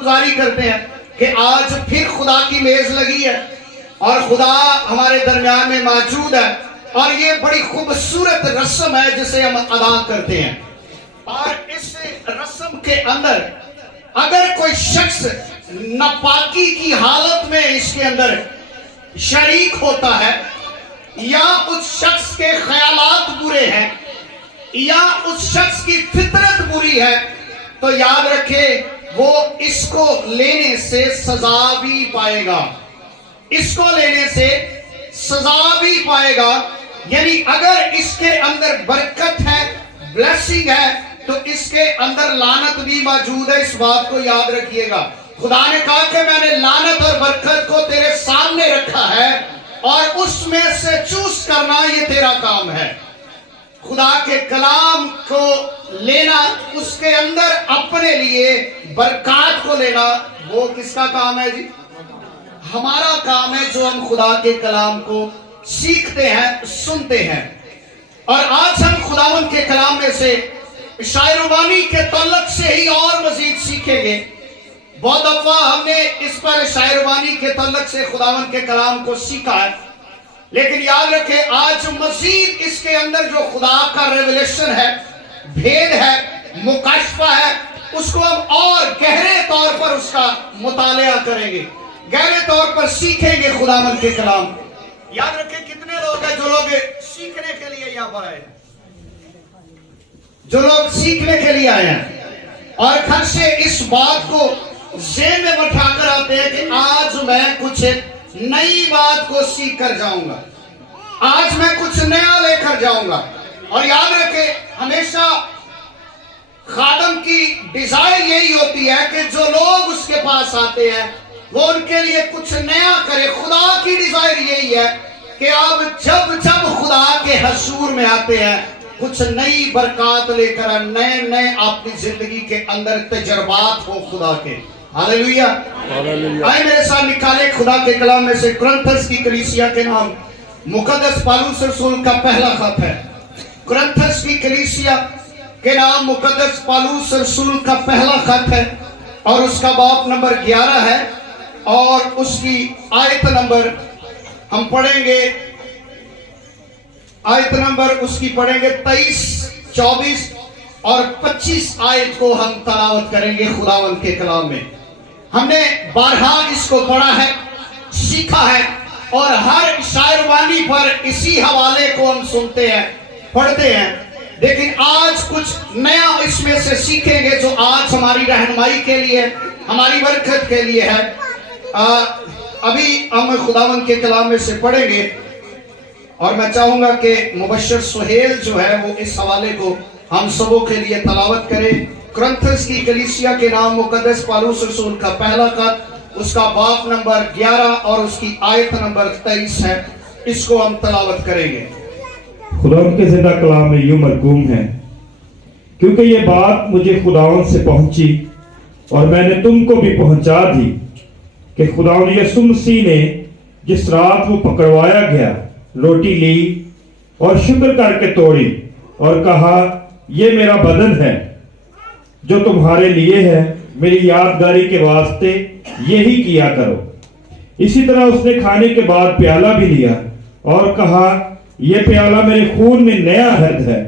गुजारी करते हैं कि आज फिर खुदा की मेज लगी है और खुदा हमारे दरमियान में मौजूद है और ये बड़ी खूबसूरत रस्म है जिसे हम अदा करते हैं। और इस रस्म के अंदर अगर कोई शख्स नापाकी की हालत में इसके अंदर शरीक होता है या उस शख्स के ख्यालात बुरे हैं या उस शख्स की फितरत बुरी है तो याद रखे वो इसको लेने से सजा भी पाएगा, इसको लेने से सजा भी पाएगा। यानी अगर इसके अंदर बरकत है, ब्लेसिंग है, तो इसके अंदर लानत भी मौजूद है। इस बात को याद रखिएगा। खुदा ने कहा कि मैंने लानत और बरकत को तेरे सामने रखा है और उसमें से चूज करना ये तेरा काम है। खुदा के कलाम को लेना, उसके अंदर अपने लिए बरकत को लेना, वो किसका काम है जी? हमारा काम है जो हम खुदा के कलाम को सीखते हैं, सुनते हैं। और आज हम खुदावन के कलाम में से शायरबानी के तल्लक से ही और मजीद सीखेंगे। बहुत दफा हमने इस पर शायरबानी के तल्लक से खुदावन के कलाम को सीखा है, लेकिन याद रखें आज मजीद इसके अंदर जो खुदा का रेवलेशन है, भेद है, मुकाशफा है, उसको हम और गहरे तौर पर उसका मुतालिया करेंगे, गहरे तौर पर सीखेंगे खुदावन के कलाम। याद रखें कितने लोग हैं जो लोग सीखने के लिए यहाँ पर आए हैं, जो लोग सीखने के लिए आए हैं और घर से इस बात को ज़हन में बैठाकर आते हैं कि आज मैं कुछ नई बात को सीख कर जाऊंगा, आज मैं कुछ नया लेकर जाऊंगा। और याद रखें हमेशा खादम की डिजायर यही होती है कि जो लोग उसके पास आते हैं वो उनके लिए कुछ नया करे। खुदा की डिजायर यही है कि आप जब जब खुदा के हजूर में आते हैं कुछ नई बरकत लेकर, नए नए आपकी जिंदगी के अंदर तजर्बात हो खुदा के। हालेलुया। आए मेरे साथ निकाले खुदा के कलाम में से कुरिन्थस की कलीसिया के नाम मुकद्दस पौलुस रसूल का पहला खत है। कुरिन्थस की कलीसिया के नाम मुकद्दस पौलुस रसूल का पहला खत है और उसका बाब नंबर 11 है और उसकी आयत नंबर हम पढ़ेंगे, आयत नंबर उसकी पढ़ेंगे 23, 24 और 25 आयत को हम तलावत करेंगे खुदावन के कलाम में। हमने बारहा इसको पढ़ा है, सीखा है और हर शायरवानी पर इसी हवाले को हम सुनते हैं, पढ़ते हैं। लेकिन आज कुछ नया इसमें से सीखेंगे जो आज हमारी रहनुमाई के लिए, हमारी बरकत के लिए है। अभी हम खुदावन के कलाम में से पढ़ेंगे और मैं चाहूंगा कि मुबश्शिर सुहेल जो है वो इस हवाले को हम सबों के लिए तलावत करें। कुरिन्थस की कलीसिया के नाम मुकद्दस पौलुस रसूल का पहला खत, उसका बाब नंबर 11 और उसकी आयत नंबर 23 है, इसको हम तलावत करेंगे। खुदावंद के ज़िंदा कलाम में यूं मरकूम है, क्योंकि ये बात मुझे खुदावंद से पहुंची और मैंने तुमको भी पहुंचा दी कि खुदावंद यीशु मसीह ने जिस रात वो पकड़वाया गया रोटी ली और शुक्र करके तोड़ी और कहा ये मेरा बदन है जो तुम्हारे लिए है, मेरी यादगारी के वास्ते यही किया करो। इसी तरह उसने खाने के बाद प्याला भी लिया और कहा यह प्याला मेरे खून में नया अहद है,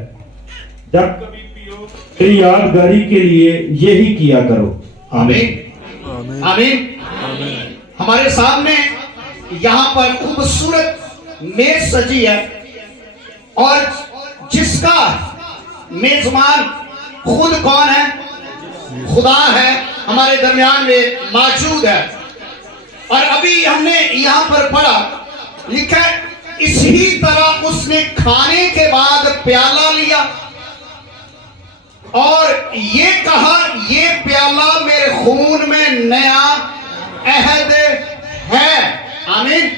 जब कभी पियो मेरी यादगारी के लिए यही किया करो। आमीन। आमीन। हमारे सामने यहाँ पर खूबसूरत मेज सजी है और जिसका मेजबान खुद कौन है? खुदा है, हमारे दरमियान में मौजूद है। और अभी हमने यहां पर पढ़ा, लिखा है इसी तरह उसने खाने के बाद प्याला लिया और ये कहा, ये प्याला मेरे खून में नया अहद है। आमीन।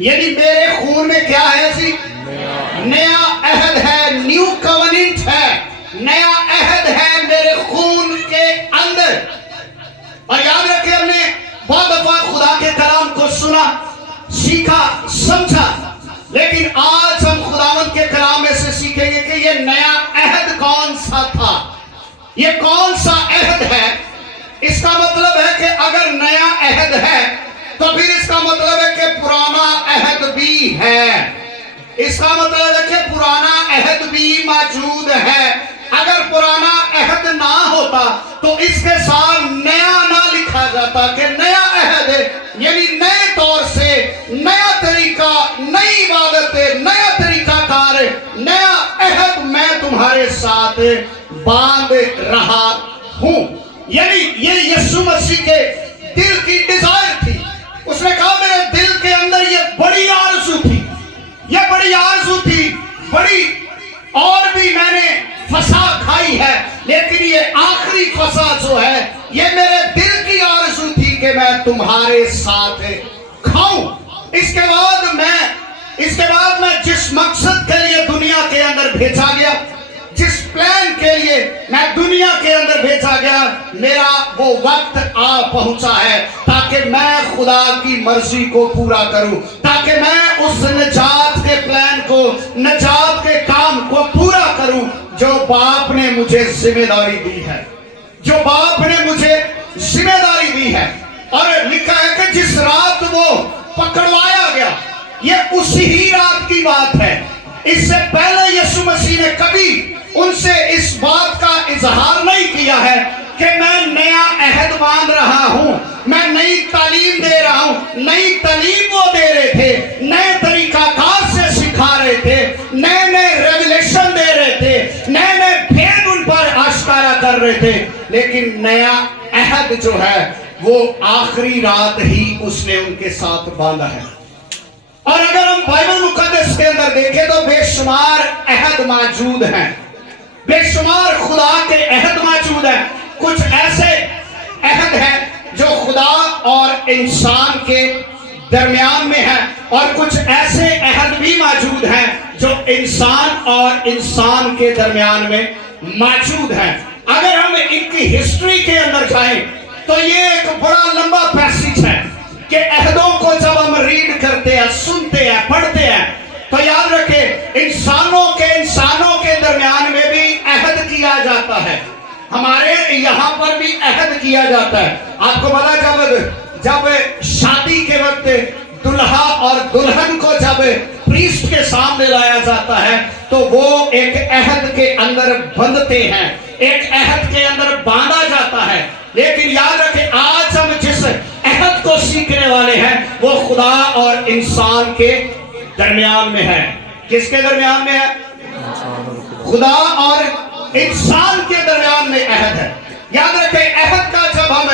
यानी मेरे खून में क्या है जी? नया अहद है, न्यू कवनिंट है, नया अहद है मेरे खून के अंदर। और याद रखें, हमने बहुत दफा खुदा के कलाम को सुना, सीखा, समझा, लेकिन आज हम खुदावंद के कलाम में से सीखेंगे कि ये नया अहद कौन सा था, ये कौन सा अहद है। इसका मतलब है कि अगर नया अहद है तो फिर इसका मतलब है कि पुराना अहद भी है। इसका मतलब है कि पुराना अहद भी मौजूद है। अगर पुराना अहद ना होता तो इसके साथ नया ना लिखा जाता कि नया अहद है, यानी नए तौर से नया तरीका, नई इबादत, नया तरीका कार, नया अहद मैं तुम्हारे साथ बांध रहा हूं। यानी ये यीशु मसीह के दिल की डिजायर थी। उसने कहा मेरे दिल के अंदर ये बड़ी आरज़ू थी, ये बड़ी आरज़ू थी, बड़ी, और भी मैंने फसा खाई है, लेकिन ये आखिरी फसा जो है ये मेरे दिल की आरज़ू थी कि मैं तुम्हारे साथ खाऊं। इसके बाद मैं जिस मकसद के लिए दुनिया के अंदर भेजा गया, जिस प्लान के लिए मैं दुनिया के अंदर भेजा गया, मेरा वो वक्त आ पहुंचा है ताकि मैं खुदा की मर्जी को पूरा करूं, ताकि मैं उस निजात के प्लान को, निजात के काम को पूरा करूं जो बाप ने मुझे जिम्मेदारी दी है, जो बाप ने मुझे जिम्मेदारी दी है। और लिखा है कि जिस रात वो पकड़वाया गया, ये उसी ही रात की बात है। इससे पहले यीशु मसीह ने कभी उनसे इस बात का इजहार नहीं किया है कि मैं नया अहद बांध रहा हूं, मैं नई तालीम दे रहा हूं। नई तालीम वो दे रहे थे, नए तरीकाकार से सिखा रहे थे, नए नए रेवलेशन दे रहे थे, नए नए भेद उन पर आश्कारा कर रहे थे, लेकिन नया अहद जो है वो आखिरी रात ही उसने उनके साथ बांधा है। और अगर हम बाइबल मुकद्दस के अंदर देखें तो बेशुमार अहद मौजूद हैं, बेशुमार खुदा के अहद मौजूद हैं। कुछ ऐसे अहद हैं जो खुदा और इंसान के दरमियान में है, और कुछ ऐसे अहद भी मौजूद हैं जो इंसान और इंसान के दरमियान में मौजूद हैं। अगर हम इनकी हिस्ट्री के अंदर जाएं तो ये एक बड़ा लंबा पैसेज है कि अहदों को जब हम रीड करते हैं, सुनते हैं, पढ़ते हैं, तो याद रखें इंसानों के दरमियान में भी अहद किया जाता है। हमारे यहाँ पर भी अहद किया जाता है। आपको पता, जब शादी के वक्त दुल्हा और दुल्हन को जब प्रीस्ट के सामने लाया जाता है तो वो एक अहद के अंदर बंधते हैं, एक अहद के अंदर बांधा जाता है। लेकिन याद रखें, आज हम जिस अहद को सीखने वाले हैं वो खुदा और इंसान के दरमियान में है। किसके दरमियान में है? खुदा और इंसान के दरमियान में अहद है। याद रखें, अहद का जब हम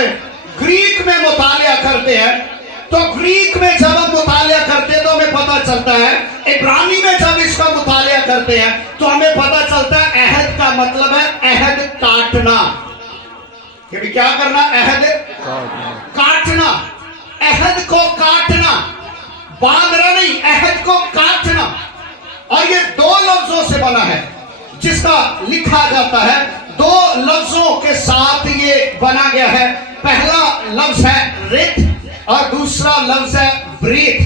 ग्रीक में मुतालिया करते हैं तो ग्रीक में जब हम मुतालिया करते हैं तो हमें पता चलता है, इब्रानी में जब इसका मुतालिया करते हैं तो हमें पता चलता है अहद का मतलब है अहद काटना। कि क्या करना? अहद काटना, अहद को काटना, बांधना नहीं, अहद को काटना। और ये दो लफ्जों से बना है जिसका लिखा जाता है, दो लफ्जों के साथ ये बना गया है। पहला लफ्ज है रित और दूसरा लफ्ज है ब्रेथ।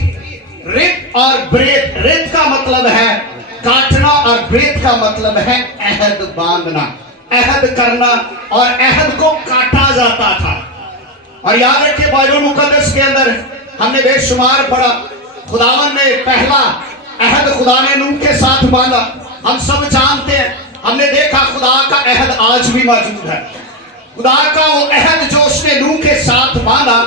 रित और ब्रेथ, रित का मतलब है काटना और ब्रेथ का मतलब है अहद बांधना, अहद करना, और अहद को काटा जाता था। और याद रखिए, बाइबल मुकद्दस के अंदर हमने बेशुमार पढ़ा, खुदावन ने पहला अहद खुदा ने नूह के साथ बांधा। हम सब जानते हैं, हमने देखा खुदा का अहद आज भी मौजूद है। खुदा का वो अहद जो उसने नूह के साथ बांधा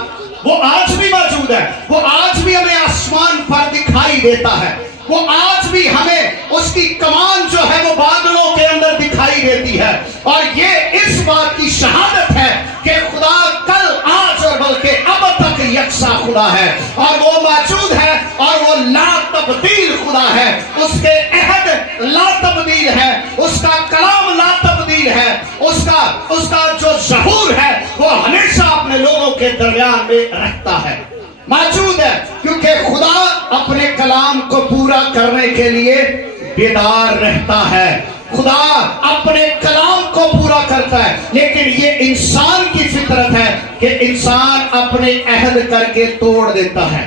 वो आज भी मौजूद है, वो आज भी हमें आसमान पर दिखाई देता है, वो आज भी हमें उसकी कमान जो है वो बादलों के अंदर दिखाई देती है। और ये इस बात की शहादत है कि खुदा कल, आज और बल्कि अब तक यकसा खुदा है, और वो मौजूद है, और वो ला तब्दील खुदा है। उसके अहद ला तब्दील है, उसका कलाम ला तब्दील है, उसका जो ज़हूर है वो हमेशा अपने लोगों के दरमियान में रखता है, मौजूद है, क्योंकि खुदा अपने कलाम को पूरा करने के लिए बेदार रहता है। खुदा अपने कलाम को पूरा करता है, लेकिन ये इंसान की फितरत है कि इंसान अपने अहद करके तोड़ देता है,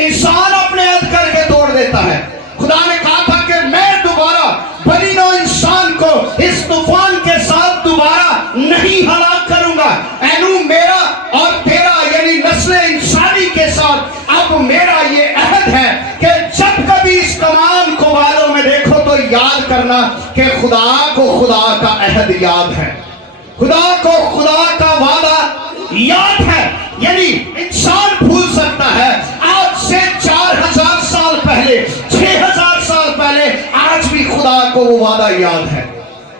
इंसान अपने अहद करके तोड़ देता है। खुदा ने कहा था कि मैं दोबारा बनी नौ इंसान को इस तूफान के साथ दोबारा नहीं हलाक करूंगा। एनू मेरा और तेरा यानी नस्ल इंसानी के साथ अब मेरा ये अहद है कि जब कभी इस कलाम को वालों में देखो तो याद करना कि खुदा को खुदा का अहद याद है, खुदा को खुदा का वादा याद है। यानी इंसान भूल सकता है, आज से 4000 साल पहले, 6000 साल पहले, आज भी खुदा को वो वादा याद है।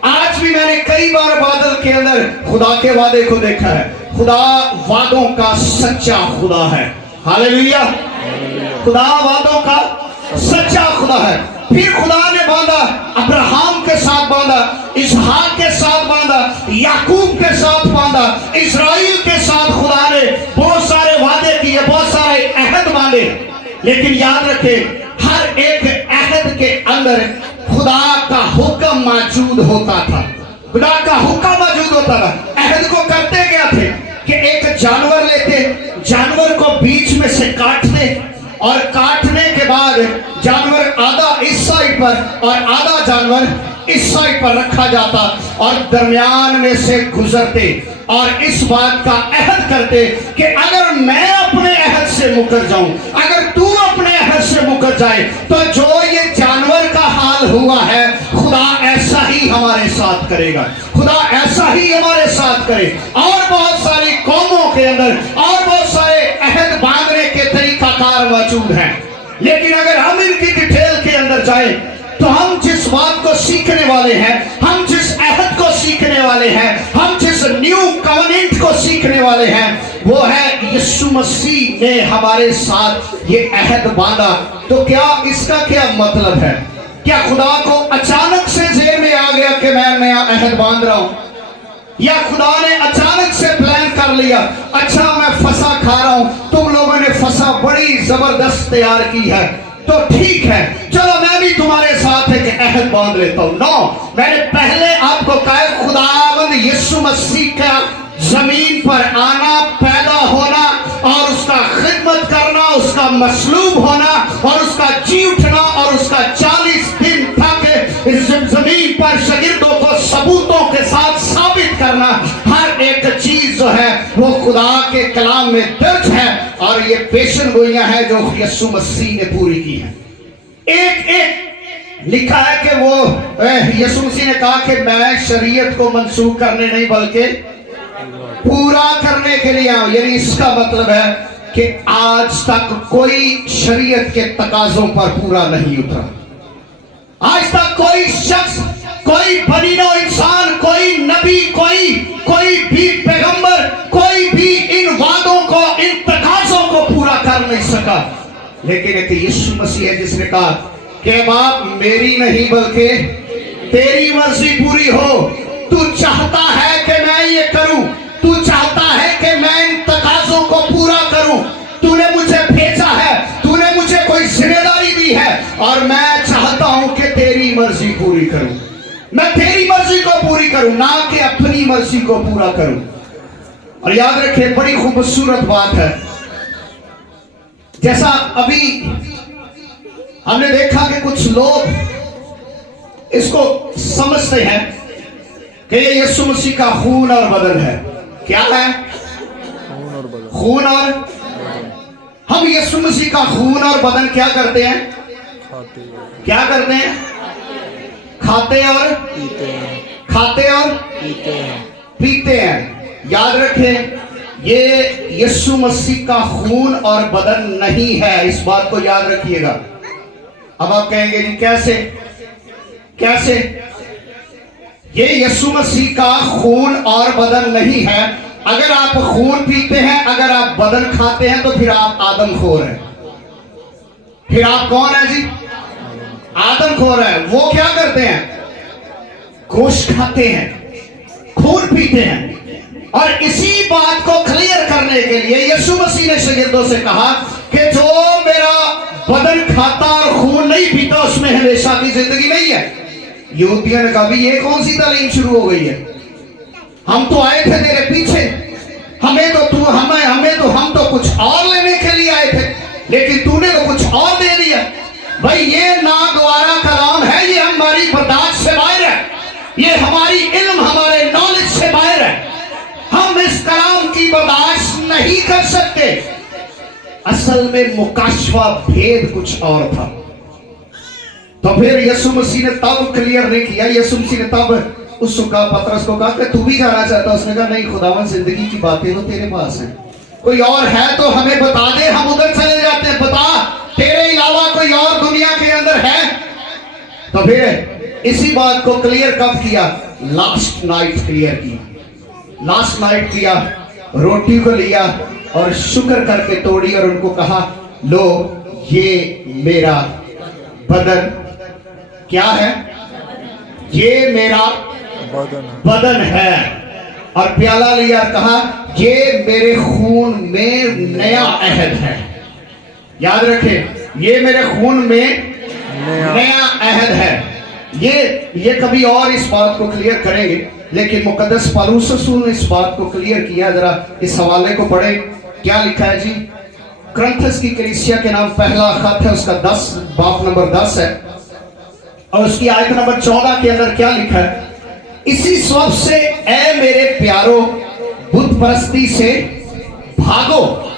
आज भी मैंने कई बार बादल के अंदर खुदा के वादे को देखा है। खुदा वादों का सच्चा खुदा है, हालेलुया। खुदा वादों का सच्चा खुदा है। फिर खुदा ने बांधा, अब्राहम के साथ बांधा, इसहाक के साथ बांधा, याकूब के साथ बांधा, इस्राएल के साथ खुदा ने बहुत सारे वादे किए, बहुत सारे अहद बांधे। लेकिन याद रखें, हर एक अहद के अंदर खुदा का हुक्म मौजूद होता था, खुदा का हुक्म मौजूद होता था। अहद को करते क्या थे कि एक जानवर लेते, जानवर को बीच में से काटते, और काटने के बाद जानवर आधा इस साइड पर और आधा जानवर इस साइड पर रखा जाता, और दरमियान में से गुजरते और इस बात का अहद करते कि अगर मैं अपने अहद से मुकर जाऊं, अगर तू अपने अहद से मुकर जाए, तो जो ये जानवर का हाल हुआ है खुदा ऐसा ही हमारे साथ करेगा, खुदा ऐसा ही हमारे साथ करे। और बहुत सारी कौमों के अंदर और बहुत सारे अहद बांधने के तरीकाकार मौजूद हैं, लेकिन अगर हम इनकी डिटेल के अंदर जाए तो हम जिस बात को सीखने वाले हैं, हम जिस अहद को सीखने वाले हैं, हम जिस न्यू कवनेंट को सीखने वाले हैं, वो है यीशु मसीह ने हमारे साथ ये अहद बांधा। तो क्या इसका क्या मतलब है? क्या खुदा को अचानक से जेल में आ गया कि मैं नया अहद बांध रहा हूं, या खुदा ने अचानक से प्लान कर लिया, अच्छा मैं फंसा खा रहा हूं, तुम लोगों ने फंसा बड़ी जबरदस्त तैयार की है तो ठीक है, चलो मैं भी तुम्हारे साथ एक अहद बांध लेता हूं। नो, मैंने पहले आपको कहा खुदावंद यीशु मसीह का जमीन पर आना, पैदा होना और उसका खिदमत करना, उसका मसलूब होना और उसका जी उठना और उसका 40 दिन तक इस जमीन पर शागिर्दों को सबूतों के साथ साबित करना, हर एक चीज जो है वो खुदा के कलाम में दर्ज है, और ये पेशन गोइयां हैं जो यीशु मसीह ने पूरी की है। एक एक लिखा है कि वो यीशु मसीह ने कहा कि मैं शरीयत को मंसूख करने नहीं बल्कि पूरा करने के लिए आऊं। यानी इसका मतलब है कि आज तक कोई शरीयत के तकाजों पर पूरा नहीं उतरा, आज तक कोई शख्स, कोई बनी नौ इंसान, कोई नबी, कोई भी पैगंबर, कोई भी इन वादों को, इन तकाजों को पूरा कर नहीं सका। लेकिन एक यीशु मसीह है जिसने कहा कि बाप मेरी नहीं बल्कि तेरी मर्जी पूरी हो। तू चाहता है कि मैं ये करूं, तू चाहता है कि मैं इन तकाजों को पूरा करूं, तूने मुझे भेजा है, तूने मुझे कोई जिम्मेदारी दी है, और मैं चाहता हूं कि तेरी मर्जी पूरी करूं, मैं तेरी मर्जी को पूरी करूं, ना कि अपनी मर्जी को पूरा करूं। और याद रखें, बड़ी खूबसूरत बात है, जैसा अभी हमने देखा कि कुछ लोग इसको समझते हैं कि ये यीशु मसीह का खून और बदन है। क्या है? खून और हम यीशु मसीह का खून और बदन क्या करते हैं? क्या करते हैं? खाते और पीते हैं, खाते और पीते हैं। याद रखें, یہ یسوع مسیح کا خون اور بدن نہیں ہے، اس بات کو یاد رکھیے گا۔ اب آپ کہیں گے جی کیسے؟ یہ یسوع مسیح کا خون اور بدن نہیں ہے۔ اگر آپ خون پیتے ہیں، اگر آپ بدن کھاتے ہیں، تو پھر آپ آدم خور ہیں۔ پھر آپ کون ہیں جی؟ آدم خور ہیں۔ وہ کیا کرتے ہیں؟ گوشت کھاتے ہیں، خون پیتے ہیں۔ اور اسی بات کو کلیئر کرنے کے لیے یسوع مسیح نے شاگردوں سے کہا کہ جو میرا بدن کھاتا اور خون نہیں پیتا اس میں ہمیشہ کی زندگی نہیں ہے۔ یہودیوں نے کہا بھی یہ کون سی تعلیم شروع ہو گئی ہے؟ ہم تو آئے تھے تیرے پیچھے، ہم تو کچھ اور لینے کے لیے آئے تھے، لیکن تو نے تو کچھ اور دے دیا۔ بھائی یہ ناگوارا کلام ہے، یہ ہماری برداشت سے باہر ہے، یہ ہماری علم ہمارے نالج سے باہر ہے۔ ہم اس کلام کی برداشت نہیں کر سکتے۔ اصل میں مکاشفہ بھید کچھ اور تھا۔ تو پھر یسوع مسیح نے تب کلیئر نہیں کیا۔ یسوع مسیح نے تب اس کا پترس کو کہا کہ تو بھی جانا چاہتا؟ اس نے کہا نہیں، خداوند زندگی کی باتیں تو تیرے پاس ہیں، کوئی اور ہے تو ہمیں بتا دے، ہم ادھر چلے جاتے ہیں۔ بتا تیرے علاوہ کوئی اور دنیا کے اندر ہے؟ تو پھر اسی بات کو کلیئر کب کیا؟ لاسٹ نائٹ کلیئر کیا۔ لاسٹ نائٹ کیا، روٹی کو لیا اور شکر کر کے توڑی اور ان کو کہا لو یہ میرا بدن کیا ہے؟ یہ میرا بدن ہے۔ اور پیالہ لیا اور کہا یہ میرے خون میں نیا عہد ہے۔ یاد رکھیں، یہ میرے خون میں نیا عہد ہے۔ یہ کبھی اور اس بات کو کلیئر کریں گے، لیکن مقدس پالوس رسول نے اس بات کو کلیئر کیا۔ ذرا اس حوالے کو پڑھیں، کیا لکھا ہے جی؟ کرنتھس کی کلیسیا کے نام پہلا خط ہے، اس کا 10 باب نمبر 10 ہے، اور اس کی آیت نمبر 14 کے اندر کیا لکھا ہے؟ اسی سبب سے اے میرے پیارو بت پرستی سے بھاگو،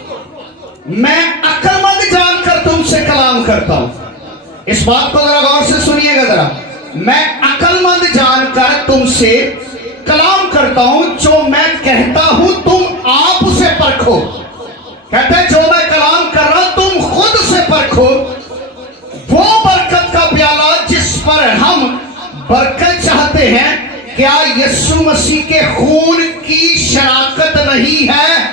میں عقل مند جان کر تم سے کلام کرتا ہوں۔ اس بات کو ذرا غور سے سنیے گا ذرا۔ میں عقل مند جان کر تم سے کلام کرتا ہوں، جو میں کہتا ہوں تم آپ اسے پرکھو۔ کہتے ہیں جو میں کلام کر رہا ہوں تم خود سے پرکھو۔ وہ برکت کا پیالہ جس پر ہم برکت چاہتے ہیں، کیا یسوع مسیح کے خون کی شراکت نہیں ہے؟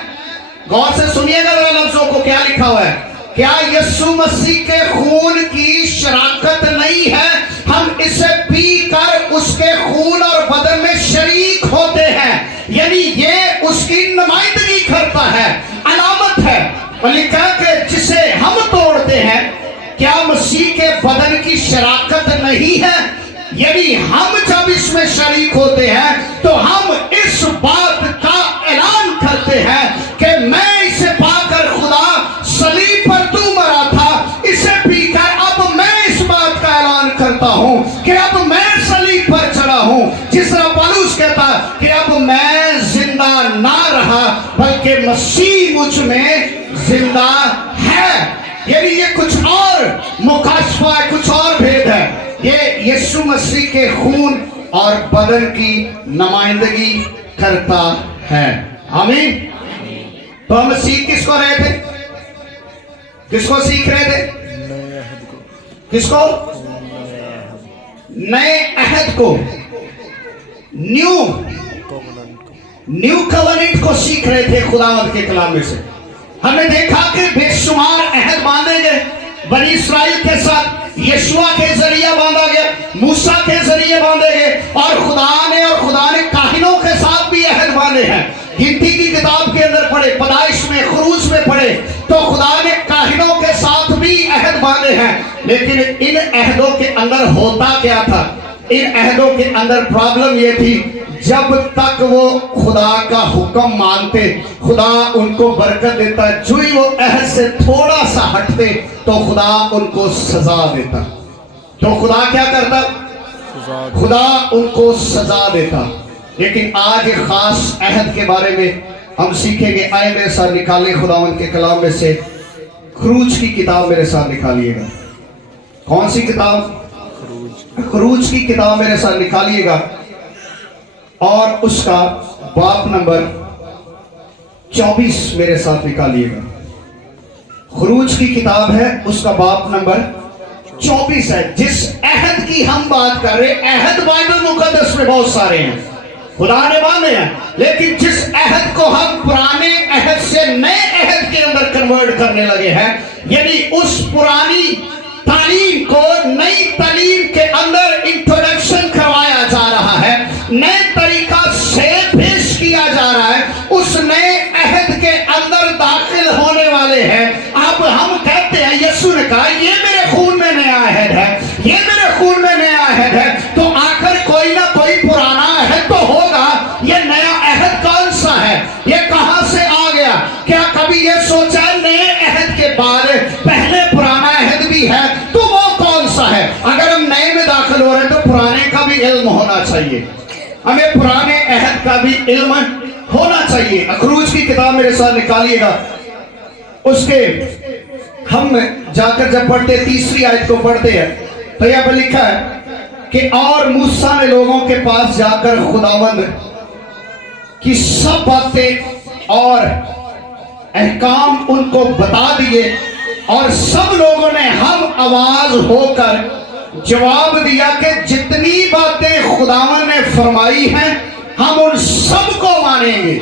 غور سے سنیے گا ذرا لفظوں کو، کیا لکھا ہوا ہے؟ کیا یسوع مسیح کے خون کی شراکت نہیں ہے؟ ہم اسے پی کر اس کے خون اور بدن میں شریک ہوتے ہیں، یعنی یہ اس کی نمائندگی کرتا ہے، علامت ہے۔ اور لکھا کہ جسے ہم توڑتے ہیں، کیا مسیح کے بدن کی شراکت نہیں ہے؟ یعنی ہم جب اس میں شریک ہوتے ہیں تو ہم اس بات کا اعلان کرتے ہیں کہ میں اسے پا کر خدا صلیب پر تو مرا تھا، اسے پی کر اب میں اس بات کا اعلان کرتا ہوں کہ اب میں صلیب پر چڑھا ہوں۔ جس طرح پالوس کہتا کہ اب میں زندہ نہ رہا بلکہ مسیح مجھ میں زندہ ہے۔ یعنی یہ کچھ اور مکاشفہ ہے، کچھ اور بھید ہے۔ یہ یسوع مسیح کے خون اور بدن کی نمائندگی کرتا ہے۔ آمین۔ تو ہم سیکھ کس کو رہے تھے؟ کس کو سیکھ رہے تھے؟ کس کو؟ نئے عہد کو، نیو کوننٹ کو سیکھ رہے تھے خداوند کے کلام میں سے۔ ہم نے دیکھا کہ بے شمار عہد باندھے گئے بنی اسرائیل کے ساتھ، یشوع کے ذریعہ باندھا گیا، موسیٰ کے ذریعے باندھے گئے، اور خدا نے کاہنوں کے ساتھ بھی عہد باندھے ہیں۔ گنتی کی کتاب کے اندر پڑھے، پیدائش میں، خروج میں پڑھے تو خدا نے کاہنوں کے ساتھ بھی عہد باندھے ہیں۔ لیکن ان عہدوں کے اندر ہوتا کیا تھا؟ ان عہدوں کے اندر پرابلم یہ تھی، جب تک وہ خدا کا حکم مانتے خدا ان کو برکت دیتا، جو ہی وہ عہد سے تھوڑا سا ہٹتے تو خدا ان کو سزا دیتا۔ تو خدا کیا کرتا؟ خدا ان کو سزا دیتا۔ لیکن آج ایک خاص عہد کے بارے میں ہم سیکھیں گے۔ آئے میرے ساتھ نکالیں خداوند کے کلام میں سے خروج کی کتاب، میرے ساتھ نکالیے گا۔ کون سی کتاب؟ خروج کی کتاب میرے ساتھ نکالیے گا، اور اس کا باب نمبر 24 मेरे साथ निकालिएगा। खुरूज की किताब है, उसका बाब नंबर 24 है। जिस अहद की हम बात कर रहे हैं, अहद बाइबल मुकद्दस में बहुत सारे हैं, खुदा ने बांधे हैं, लेकिन जिस अहद को हम पुराने अहद से नए अहद के अंदर कन्वर्ट करने लगे हैं, यानी उस पुरानी तालीम को नई तालीम के अंदर इंट्रोडक्शन करवाया जा रहा है, नए तरीका से पेश किया जा रहा है, उस नए अहद के अंदर दाखिल होने वाले हैं। अब हम कहते हैं, यीशु ने कहा ये मेरे खून में नया अहद है, ये मेरे खून में नया अहद है, तो आखिर कोई ना कोई पुराना अहद तो होगा। ये नया अहद कौन सा है, ये कहां से आ गया? क्या कभी ये सोचा नए अहद के बाद पहले पुराना अहद भी है, तो वो कौन सा है? अगर हम नए में दाखिल हो रहे हैं तो पुराने का भी इल्म होना चाहिए, हमें पुराने अहद का भी इल्म होना चाहिए। खुरूज की किताब मेरे साथ निकालिएगा, उसके हम जाकर जब पढ़ते 3री आयत को पढ़ते हैं तो यहाँ पर लिखा है कि और मूसा ने लोगों के पास जाकर खुदावंद की सब बातें और अहकाम उनको बता दिए, और सब लोगों ने हम आवाज होकर जवाब दिया कि जितनी बातें खुदावन ने फरमाई हैं हम उन सब को मानेंगे।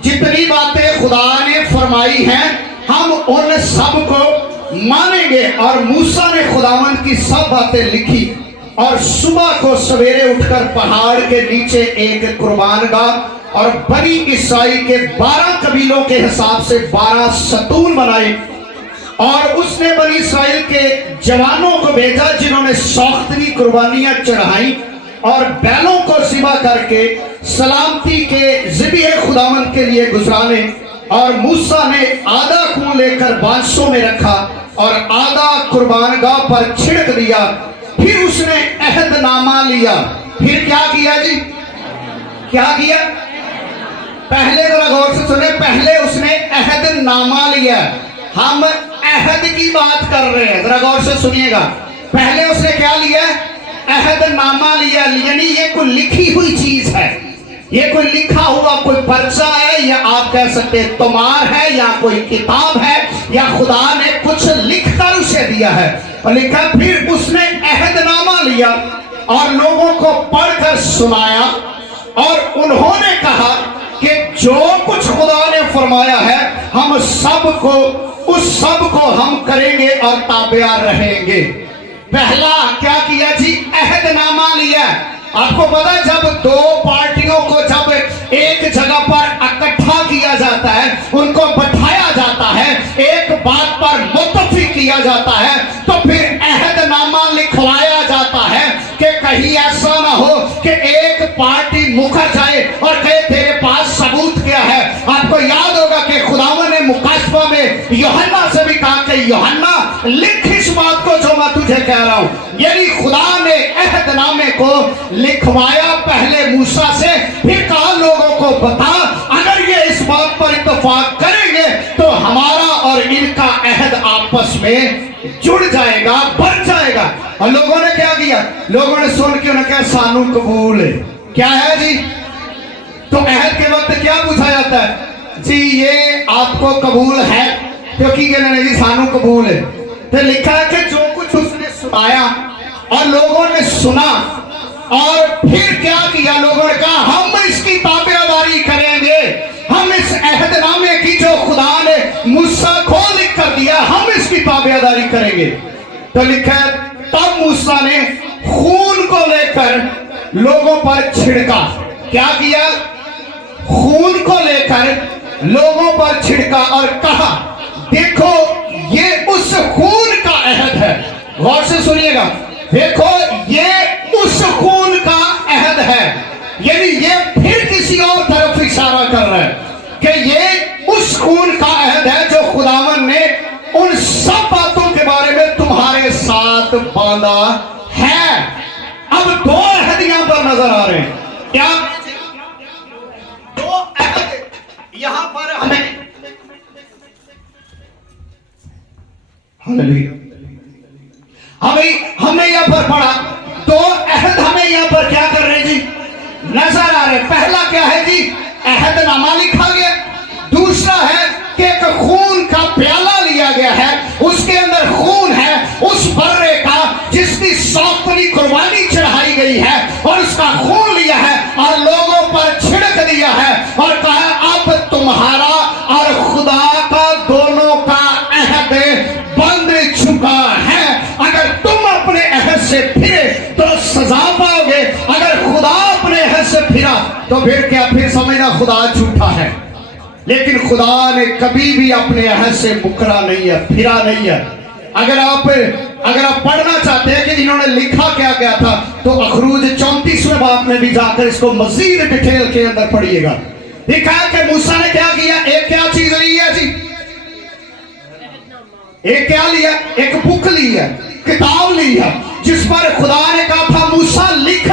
जितनी बातें खुदा ने फरमाई हैं हम उन सब को मानेंगे। और मूसा ने खुदावन की सब बातें लिखी, और सुबह को सवेरे उठकर पहाड़ के नीचे एक कुर्बानगाह और बनी इसराइल के 12 कबीलों के हिसाब से 12 सतून बनाए, और उसने बनी इसराइल के जवानों को भेजा जिन्होंने सौख्तरी कुर्बानियां चढ़ाई और बैलों को ज़िबा करके सलामती के ज़िबह खुदावंद के लिए गुजराने। और मूसा ने आधा खून लेकर बांसों में रखा और आधा कुर्बानगाह पर छिड़क दिया। फिर उसने अहदनामा लिया। फिर क्या किया जी? क्या किया? पहले जरा गौर से सुने, पहले उसने अहदनामा लिया। हम अहद की बात कर रहे हैं, जरा गौर से सुनिएगा। पहले उसने क्या लिया? अहदनामा लिया, यानी ये कोई लिखी हुई चीज है, ये कोई लिखा हुआ कोई पर्चा है, या आप कह सकते हैं तोमार है, या कोई किताब है, या खुदा ने कुछ लिखकर उसे दिया है। और लिखा, फिर उसने अहदनामा लिया और लोगों को पढ़कर सुनाया, और उन्होंने कहा कि जो कुछ खुदा ने फरमाया है हम सबको, उस सब को हम करेंगे और ताबेदार रहेंगे। पहला क्या किया जी? अहदनामा लिया। आपको पता है जब दो पार्टियों को जब एक जगह पर इकट्ठा किया जाता है, उनको बैठाया जाता है, एक बात पर मुत्तफिक किया जाता है, तो फिर अहदनामा लिखवाया जाता है कि कहीं ऐसा ना हो कि एक पार्टी मुकर जाए और कहे तेरे पास सबूत क्या है। आपको याद होगा कि खुदावन ने मुकाशफा में यूहन्ना से भी कहा कि यूहन्ना लिख इस बात को जो मैं तुझे कह रहा हूं। यानी खुदा ने अहदनामे को लिखवाया पहले मूसा से, फिर कहा लोगों को बता, अगर ये इस बात पर इत्तेफाक करेंगे तो हमारा और इनका अहद आपस में जुड़ जाएगा, बढ़ जाएगा। और लोगों ने क्या किया? लोगों ने सुन के उन्हें कहा सानू कबूल है। क्या है जी? तो अहद के वक्त क्या पूछा जाता है जी? ये आपको कबूल है? क्योंकि कहने जी सानू कबूल है। तो लिखा है कि जो कुछ उसने सुनाया और लोगों ने सुना, और फिर क्या किया? लोगों ने कहा हम इसकी ताबेदारी करेंगे, हम इस अहदनामे की जो खुदा ने मूसा को लिख कर दिया हम इसकी ताबेदारी करेंगे। तो लिखा है तब मूसा ने खून को लेकर लोगों पर छिड़का। क्या किया? खून को लेकर लोगों पर छिड़का और कहा देखो ये उस खून का अहद है। गौर से सुनिएगा, देखो ये उस खून का अहद है। यानी ये फिर किसी और तरफ इशारा कर रहा है कि ये उस खून का अहद है जो खुदावन ने उन सब बातों के बारे में तुम्हारे साथ बांधा है। अब दो अहद यहां पर नजर आ रहे हैं। क्या दो अहद यहां पर हमें हमने यहां पर पढ़ा, दो अहद हमें यहां पर क्या कर रहे हैं जी? नजर आ रहे। पहला क्या है जी? अहदनामा लिखा गया। दूसरा है कि एक खून का प्याला लिया गया है, उसके अंदर खून है उस बर्रे का जिसकी 100वीं कुर्बानी चढ़ाई गई है, और उसका खून लिया है और लोगों पर छिड़क दिया है और कहा अब तुम्हारा और खुदा का दोनों का अहद बंध चुका है। अगर तुम अपने अहद से फिरे तो सजा पाओगे, अगर खुदा अपने अहद से फिरा तो फिर क्या, फिर समझना खुदा झूठा है। लेकिन खुदा ने कभी भी अपने अहद से मुकरा नहीं है, फिरा नहीं है। अगर आप पढ़ना चाहते हैं कि इन्होंने लिखा क्या क्या था तो अखरूज 34वें बाब में भी जाकर इसको मजीद डिटेल के अंदर पढ़िएगा। लिखा है कि मूसा ने क्या किया, एक क्या चीज ली है जी, एक क्या लिया, एक बुक ली है, किताब ली है, जिस पर खुदा ने कहा था मूसा लिख।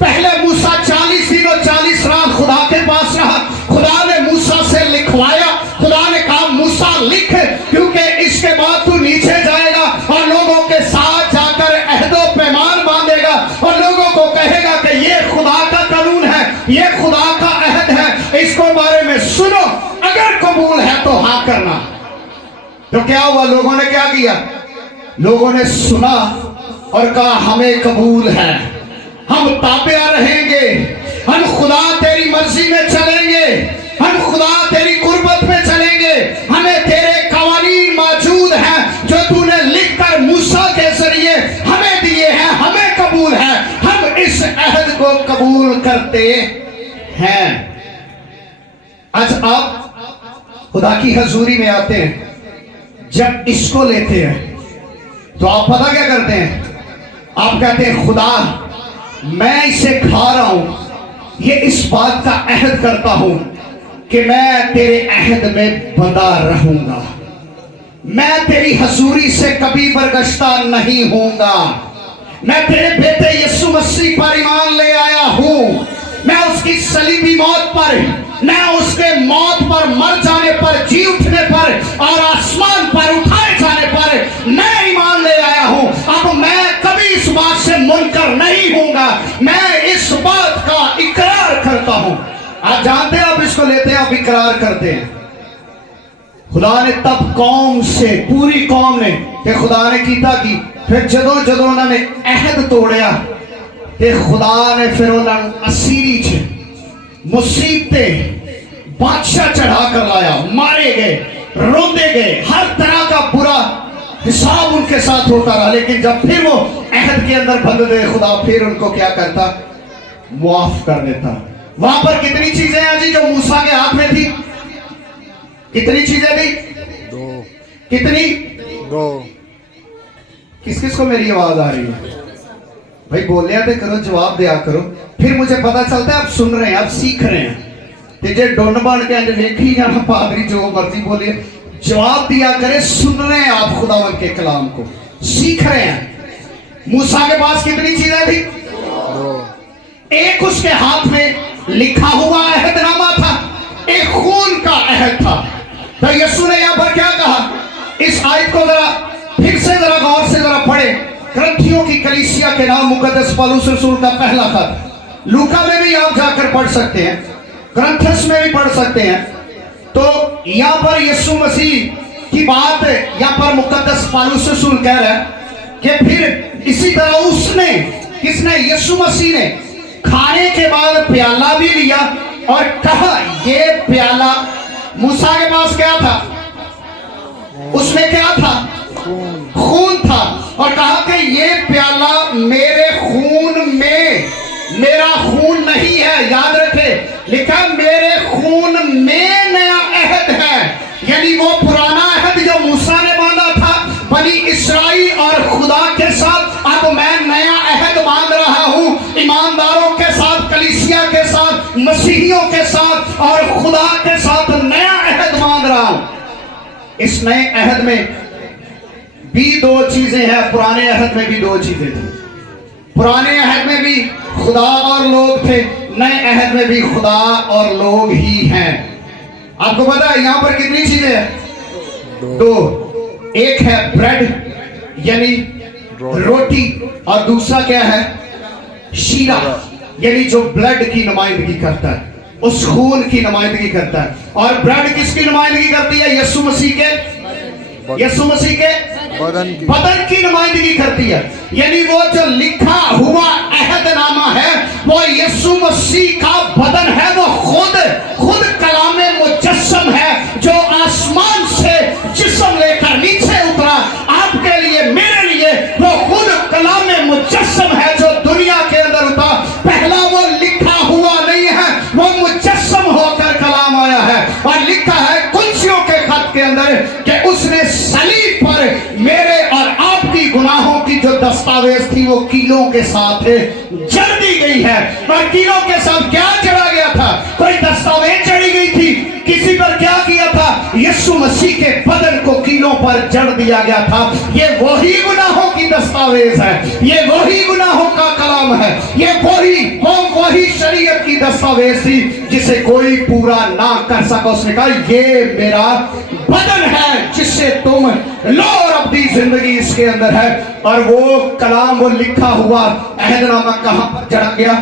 पहले मूसा 40 दिन और 40 रात खुदा के पास रहा, खुदा ने मूसा से लिखवाया, खुदा ने कहा मूसा लिख, क्योंकि इसके बाद तू नीचे जाएगा और लोगों के साथ जाकर अहदो पैमान बांधेगा और लोगों को कहेगा कि ये खुदा का कानून है, ये खुदा का अहद है, इसको बारे में सुनो, अगर कबूल है तो हाँ करना। तो क्या हुआ, लोगों ने क्या किया, लोगों ने सुना और कहा हमें कबूल है, हम ताबेदार रहेंगे, हम खुदा तेरी मर्जी में चलेंगे, हम खुदा तेरी कुर्बत में चलेंगे, हमें तेरे कवानीन मौजूद हैं जो तूने लिखकर मूसा के जरिए हमें दिए हैं, हमें कबूल है, हम इस अहद को कबूल करते हैं। आज आप खुदा की हजूरी में आते हैं, जब इसको लेते हैं तो आप पता क्या करते हैं, आप कहते हैं खुदा मैं इसे खा रहा हूं, ये इस बात का अहद करता हूं कि मैं तेरे अहद में बंधा रहूंगा, मैं तेरी हजूरी से कभी बरगश्ता नहीं होऊंगा, मैं तेरे बेटे यीशु मसीह पर ईमान ले आया हूं, मैं उसकी सलीबी मौत पर, मैं उसके मौत पर, मर जाने पर, जी उठने पर और आसमान पर उठाए जाने पर मैं ईमान ले आया हूं। अब मैं कभी इस बात से मुनकर नहीं होऊंगा, मैं इस बात का इकरार करता हूं। आप जानते हैं, आप इसको लेते हैं, आप इकरार करते हैं। खुदा ने तब कौम से, पूरी कौम ने कि खुदा ने कीता की, फिर जदों जदों उन्होंने अहद तोड़िया कि खुदा ने फिर उन्होंने असीरी च मुसीबतें बादशाह चढ़ा कर लाया, मारे गए, रोंदे गए, हर तरह का बुरा हिसाब उनके साथ होता रहा। लेकिन जब फिर वो अहद के अंदर बंध गए, खुदा फिर उनको क्या करता, मुआफ कर देता। वहां पर कितनी चीजें हैं जी जो मूसा के हाथ में थी, कितनी चीजें थी, दो, कितनी, दो। किस किस को मेरी आवाज आ रही है भाई, बोले तो करो, जवाब दिया करो, फिर मुझे पता चलता है आप सुन रहे हैं, आप सीख रहे हैं। ते जे डोन बन के देखी जाना पादरी जो मर्जी बोले, जवाब दिया करे, सुन रहे हैं आप खुदावन के कलाम को, सीख रहे हैं। मूसा के पास कितनी चीजें थी, एक उसके हाथ में लिखा हुआ अहदनामा था, एक खून का अहद था। तो यीशु ने यहां पर क्या कहा, इस आयत को जरा फिर से जरा गौर से जरा पढ़े। ग्रंथियों की कलीसिया के नाम मुकद्दस पौलुस रसूल का पहला खत, लूका में भी आप जाकर पढ़ सकते हैं, ग्रंथस में भी पढ़ सकते हैं। तो यहां पर यीशु मसीह की बात यहां पर मुकद्दस पौलुस रसूल कह रहा है कि फिर इसी तरह उसने, किसने, यीशु मसीह ने खाने के बाद प्याला भी लिया और कहा ये प्याला, मूसा के पास क्या था, उसमें क्या था, खून था, और कहा कि ये प्याला मेरे खून में, मेरा खून नहीं है, याद रखे, लिखा मेरे खून में नया अहद है। यानी वो पुराना अहद जो मूसा ने बांधा था बनी इस्राइल और खुदा के साथ, अब मैं नया अहद बांध रहा हूं ईमानदारों के साथ, कलीसिया के साथ, मसीहियों के साथ और खुदा के साथ नया अहद बांध रहा हूं। इस नए अहद में भी दो चीजें हैं, पुराने अहद में भी दो चीजें थी। पुराने अहद में भी खुदा और लोग थे, नए अहद में भी खुदा और लोग ही हैं। आपको पता है यहां पर कितनी चीजें हैं, दो। एक है ब्रेड यानी रोटी, और दूसरा क्या है, शीरा यानी जो ब्लड की नुमाइंदगी करता है। उस खून की नुमाइंदगी करता है। और ब्रेड किसकी नुमाइंदगी करती है? यीशु मसीह के बदन की नुमाइंदगी करती है। यानी वो जो लिखा हुआ अहदनामा है वो यीशु मसीह का बदन है, वो खुद कलामे मुजस्सम है जो आसमान से जिस्म लेकर नीचे उतरा आपके लिए मेरे लिए। वो खुद कलामे मुजस्सम है जो दुनिया के अंदर उतरा। पहला वो लिखा हुआ नहीं है, वो मुजस्सम होकर कलाम आया है। और लिखा है कुलसियों के खत के अंदर कि उसने सलीब पर मेरे और आपकी गुनाहों की जो दस्तावेज थी वो कीलों के साथ जड़ दी गई है। और कीलों के साथ क्या जड़ा गया था? कोई दस्तावेज जड़ी गई थी। किसी पर क्या किया था? यीशु मसीह के बदन को कीलों पर जड़ दिया गया था। ये वही गुनाहों की दस्तावेज है, ये वही गुनाहों का कलाम है, ये वही शरीयत की दस्तावेज थी जिसे कोई पूरा ना कर सका। उसने कहा ये मेरा बदन है जिससे तुम लो और अपनी जिंदगी इसके अंदर है। और वो कलाम, वो लिखा हुआ अहदनामा कहां पर चढ़ा गया?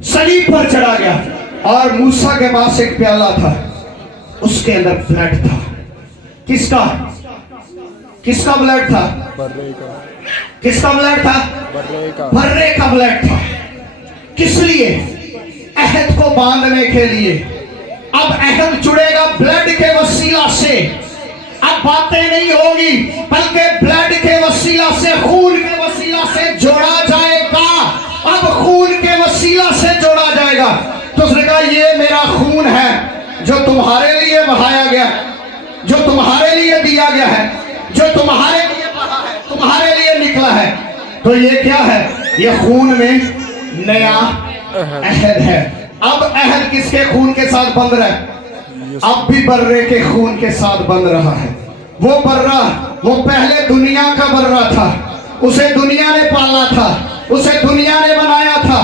सलीब पर चढ़ा गया। और मूसा के पास एक प्याला था, उसके अंदर ब्लड था। किसका ब्लड था? किसका ब्लड था? बर्रे का ब्लड था। किस लिए? अहद को बांधने के लिए। अब अहद जुड़ेगा ब्लड के वसीला से। अब बातें नहीं होगी बल्कि ब्लड के वसीला से, खून के वसीला से जोड़ा जाएगा। अब खून के वसीला से जोड़ा जाएगा। तो उसने कहा ये मेरा खून है जो तुम्हारे लिए बहाया गया, जो तुम्हारे लिए दिया गया है, जो तुम्हारे लिए बहा है, तुम्हारे लिए निकला है। तो ये क्या है? ये खून में नया अहद है। अब अहद किसके खून के साथ बंध रहा है? अब भी बर्रे के खून के साथ बंध रहा है। वो बर्रा, वो पहले दुनिया का बर्रा था, उसे दुनिया ने पाला था, उसे दुनिया ने बनाया था,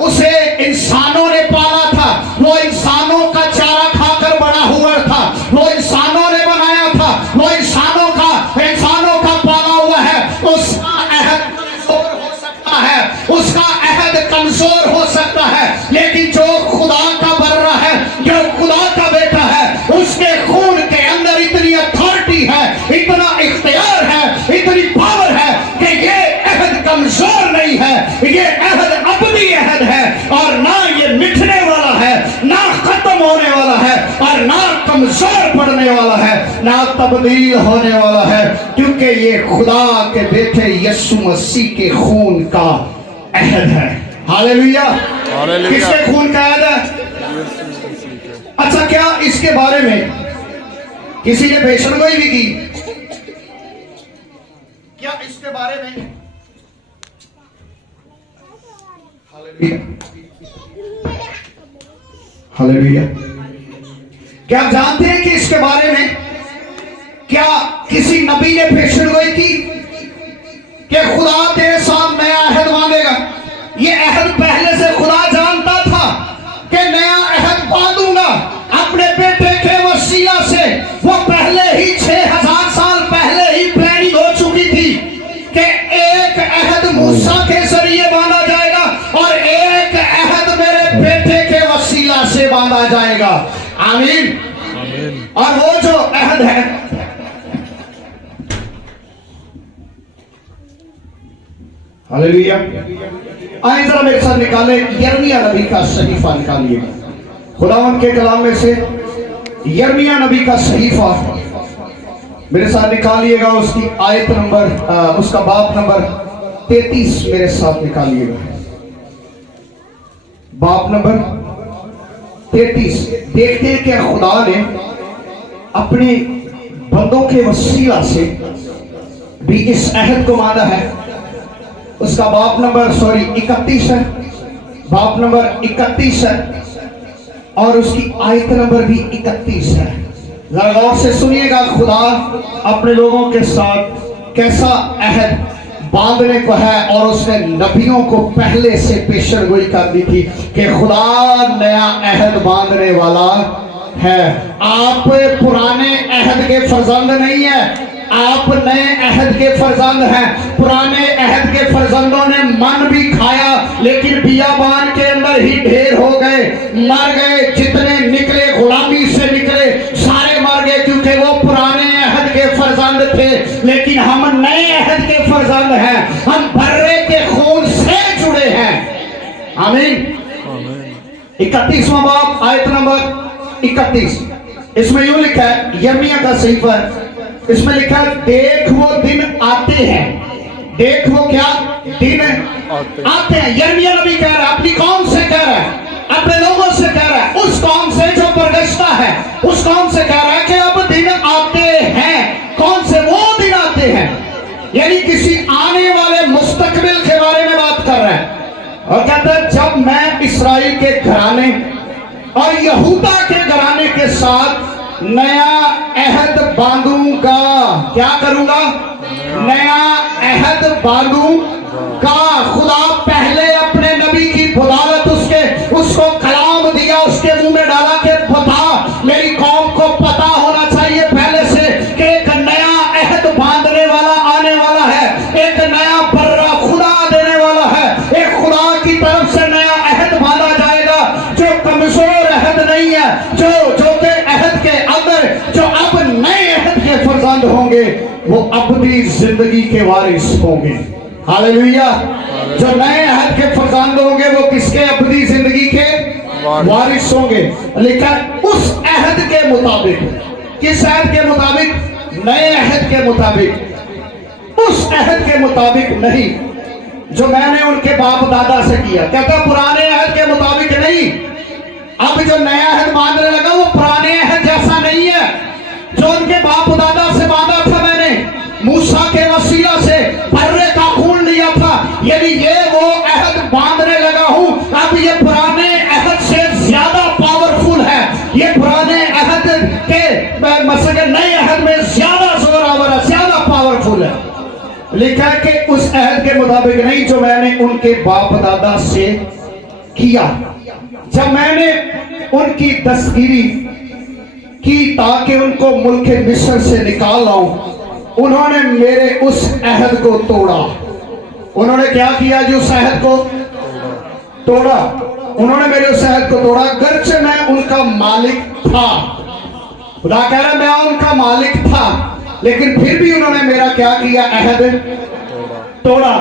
उसे इंसानों ने पाला था। वो इंसानों का चारा खाकर बड़ा हुआ था, वो इंसानों ने बनाया था, वो इंसानों का पाला हुआ है। उसका अहद कमजोर हो सकता है, उसका अहद कमजोर हो सकता है, लेकिन जो खुदा का बर्रा है, जो खुदा का बेटा है, उसके खून के अंदर इतनी अथॉरिटी है, इतना इख्तियार है, इतनी पावर है कि ये अहद कमजोर नहीं है। ये अहद अबदी अहद है और ना ये मिटने वाला है, ना खत्म होने वाला है, और ना कमजोर पड़ने वाला है, ना तब्दील होने वाला है, क्योंकि ये खुदा के बेटे यीशु मसीह के खून का अहद है। हालेलुया। किसके खून का अहद है? अच्छा, क्या इसके बारे में किसी ने पेशनगोई भी की? क्या इसके बारे में? हालेलुया। क्या आप जानते हैं कि इसके बारे में क्या किसी नबी ने पेशनगोई की कि खुदा तेरे साथ नया अहद बांधेगा? ये अहद पहले से खुदा जानता था कि नया अहद बांधूंगा अपने बेटे के वसीला से। वो पहले ही 6000 साल पहले ही प्लानिंग हो चुकी थी कि एक अहद मूसा के जरिए बांधा जाएगा और एक अहद मेरे बेटे के वसीला से बांधा जाएगा। आमीन। और वो जो अहद है, हालेलुया, आइए जरा मेरे साथ निकाले यिर्मयाह नबी का सहीफा निकालिएगा। खुदावंद के कलाम में से यिर्मयाह नबी का सहीफा मेरे साथ निकालिएगा। उसकी आयत नंबर, उसका बाब नंबर 33 मेरे साथ निकालिएगा। बाब नंबर 33। देखते हैं कि खुदा ने अपने बंदों के वसीला से भी इस अहद को माना है। उसका बाब नंबर 31 है, बाब नंबर 31 है और उसकी आयत नंबर भी 31 है। जरा गौर से सुनिएगा खुदा अपने लोगों के साथ कैसा अहद बांधने को है। और उसने नबियों को पहले से पेशनगोई कर दी थी कि खुदा नया अहद बांधने वाला है। आप पुराने अहद के फर्जंद नहीं है, आप नए अहद के फर्जंद हैं। पुराने अहद के फर्जंदों ने मन भी खाया लेकिन बियाबान के अंदर जानवर ही ढेर हो गए, मर गए, जितने निकले गुलामी से निकले सारे मर गए, क्योंकि वो पुराने अहद के फर्जंद थे। लेकिन हम नए अहद के फर्जंद हैं, हम बर्रे के खून से जुड़े हैं। आमीन। 31वां बाब आयत नंबर 31, इसमें यूं लिखा है, यर्मिया का सहीफा है, इसमें लिखा है, देख वो दिन आते हैं। देख वो क्या दिन आते हैं। यर्मिया नबी कह रहा है, अपनी कौम से कह रहा है, अपने लोगों से कह रहा है, उस कौम से जो बरगश्ता है, उस कौम से कह रहा है कि अब दिन आते हैं। कौन से? वो दिन आते हैं, यानी किसी आने वाले मुस्तकबिल के बारे में बात कर रहा है। और कहता है, जब मैं इस्राएल के घराने और यहूदा के घराने के साथ नया अहद बांधूंगा। क्या करूंगा? नया अहद बांधूंगा। खुदा पहले अपने नबी की बदौलत उसको कलाम दिया, उसके मुंह में डाला कि बता, मेरी कौम को पता होना चाहिए पहले से कि एक नया अहद बांधने वाला आने वाला है, एक नया बर्रा खुदा देने वाला है, एक खुदा की तरफ से नया अहद बांधा जाएगा जो कमजोर अहद नहीं है, जो के अहद के अंदर जो अब नए अहद के फर्जंद होंगे वो अबदी जिंदगी के वारिस होंगे। हालेलुया। जो नए अहद के फर्जंद होंगे वो किसके? अबदी जिंदगी के वारिस होंगे। लिखा उस अहद के मुताबिक। किस अहद के मुताबिक? नए अहद के मुताबिक। उस अहद के मुताबिक नहीं जो मैंने उनके बाप दादा से किया। कहता पुराने अहद के मुताबिक नहीं। अब जो नया अहद बांधने लगा वो पुराने अहद जैसा नहीं है जो उनके बाप दादा से बांधा था मैंने, मूसा के वसीला से बर्रे का खून लिया था। यदि ये वो अहद बांधने लगा हूं, अब ये पुराने अहद से ज्यादा पावरफुल है। ये पुराने अहद के मसले नए अहद में ज्यादा जोरावर है, ज्यादा पावरफुल है। लिखा है कि उस अहद के मुताबिक नहीं जो मैंने उनके बाप दादा से किया जब मैंने उनकी दस्तगिरी की ताकि उनको मुल्क मिस्र से निकाल लाऊं। उन्होंने मेरे उस अहद को तोड़ा। उन्होंने क्या किया? जो उस अहद को तोड़ा। उन्होंने मेरे उस अहद को तोड़ा, गर्चे मैं उनका मालिक था। खुदा कह रहा मैं उनका मालिक था, लेकिन फिर भी उन्होंने मेरा क्या किया? अहद तोड़ा।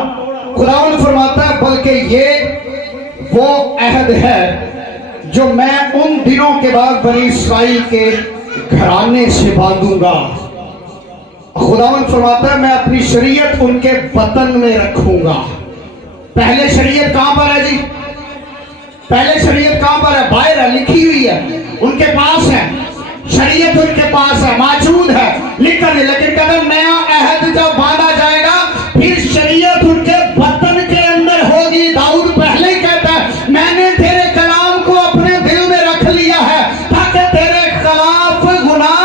खुदावंद फरमाता है बल्कि ये वो अहद है जो मैं उन दिनों के बाद बनी इस्राएल के घराने से बांधूंगा। खुदावंद फरमाता है मैं अपनी शरीयत उनके बतन में रखूंगा। पहले शरीयत कहां पर है जी? पहले शरीयत कहां पर है? बाहर है, लिखी हुई है, उनके पास है। शरीयत उनके पास है, मौजूद है, लिखा नहीं। लेकिन कहता नया अहद जब बांधा जाएगा फिर शरीयत उनके बतन के अंदर होगी। दाऊद पहले ही कहता है मैंने तेरे कलाम को अपने दिल में रख लिया है ताकि तेरे खिलाफ गुनाह